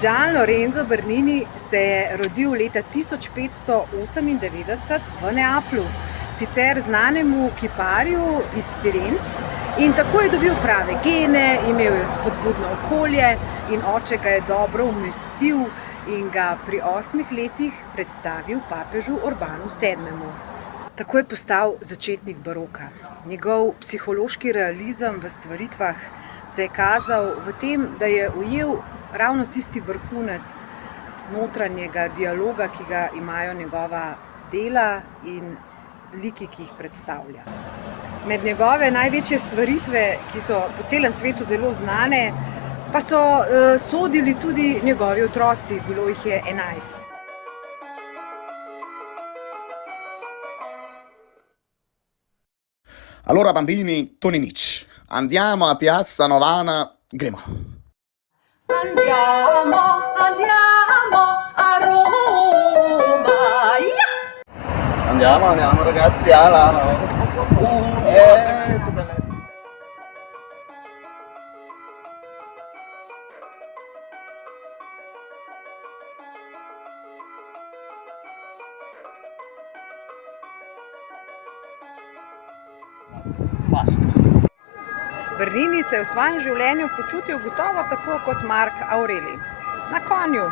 Gian Lorenzo Bernini se je rodil leta 1598 v Neaplju, sicer znanemu kiparju iz Firenc, in tako je dobil prave gene, imel je spodbudno okolje in oče ga je dobro umestil in ga pri 8 letih predstavil papežu Urbanu VII. Tako je postal začetnik baroka. Njegov psihološki realizem v stvaritvah se je kazal v tem, da je ujel ravno tisti vrhunec notranjega dialoga, ki ga imajo njegova dela in liki, ki jih predstavlja. Med njegove največje stvaritve, ki so po celem svetu zelo znane, pa so sodili tudi njegovi otroci, bilo jih je 11. Allora bambini, to ni nič. Andiamo a Piazza Novana, gremo. Andiamo a Roma. Andiamo ragazzi, ala. Basta. Bernini se je v svojem življenju počutil gotovo tako kot Mark Aurelij. Na konju.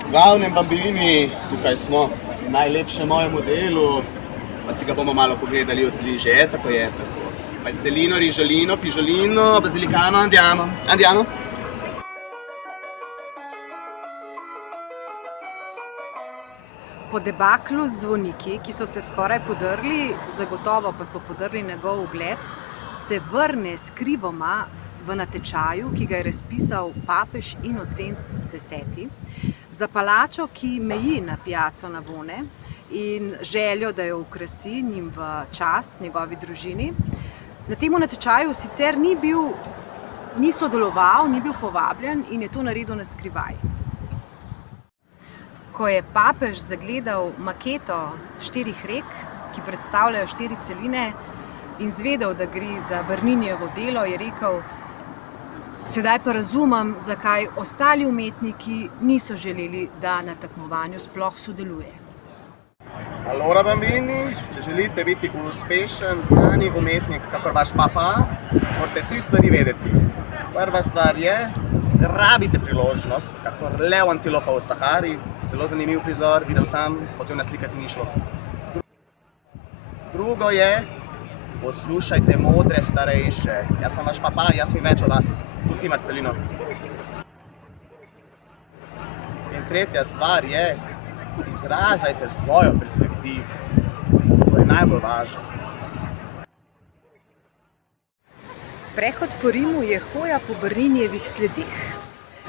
V glavnem bambini, tukaj smo v najlepšem mojemu delu, pa si ga bomo malo pogledali od bliže, tako je, tako. Parcelino, rižolino, fižolino, bazilikano, andiamo. Po debaklu z zvoniki, ki so se skoraj podrli, zagotovo pa so podrli njegov ugled, se vrne skrivoma v natečaju, ki ga je razpisal papež Inocenc X, za palačo, ki meji na Piazzo Navone in željo, da jo okrasi njim v čast njegovi družini. Na temu natečaju sicer ni sodeloval, ni bil povabljen in je to naredil na skrivaj. Ko je papež zagledal maketo 4 rek, ki predstavljajo 4 celine, in zvedel, da gre za Berninijevo delo, je rekel: sedaj pa razumem, zakaj ostali umetniki niso želeli, da na tekmovanju sploh sodeluje. Allora bambini, če želite biti uspešen, znani umetnik, kakor vaš papa, morate 3 stvari vedeti. Prva stvar je, zgrabite priložnost, kakor lev antilopa v Sahari, zelo zanimiv prizor, videl sem, potem naslikati ni šlo. Drugo je, poslušajte modre starejše. Jaz sem vaš papa, jaz mi več od vas, tudi ti, Marcelino. In tretja stvar je, izražajte svojo perspektivo. To je najbolj važno. Sprehod po Rimu je hoja po Berninijevih sledih.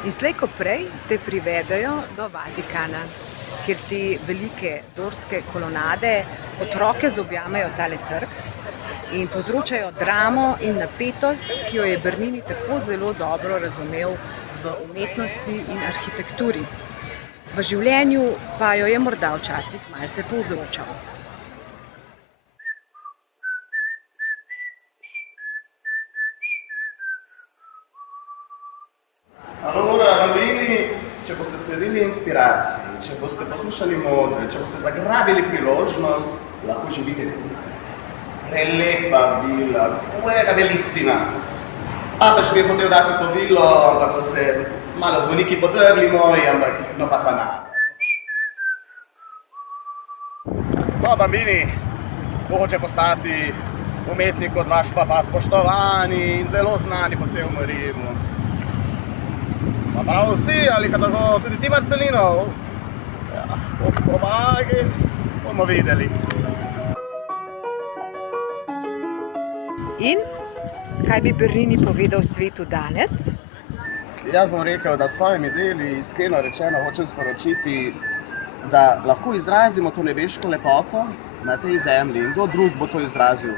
In slej ko prej te privedejo do Vatikana, kjer te velike dorske kolonade kot roke zobjamejo tale trg in povzročajo dramo in napetost, ki jo je Bernini tako zelo dobro razumel v umetnosti in arhitekturi. V življenju pa jo je morda včasih malce povzročal. Allora, bambini, če boste sledili inspiraciji, če boste poslušali modre, če boste zagrabili priložnost, lahko živite tu. Prelepa vila, buena, bellissima. Papež mi je hotel dati to vilo, ampak so se malo zvoniki podrli moji, ampak no pasa nada. No, bambini, kdo hoče postati umetnik kot vaš papa, spoštovani in zelo znani po celem Rimu. Pa prav vsi, ali tako tudi ti, Marcelino? Ja, pomagi, bomo videli. In kaj bi Bernini povedal svetu danes? Jaz bom rekel, da s svojimi deli iskreno rečeno hočem sporočiti, da lahko izrazimo to nebeško lepoto na tej zemlji in kdo drug bo to izrazil.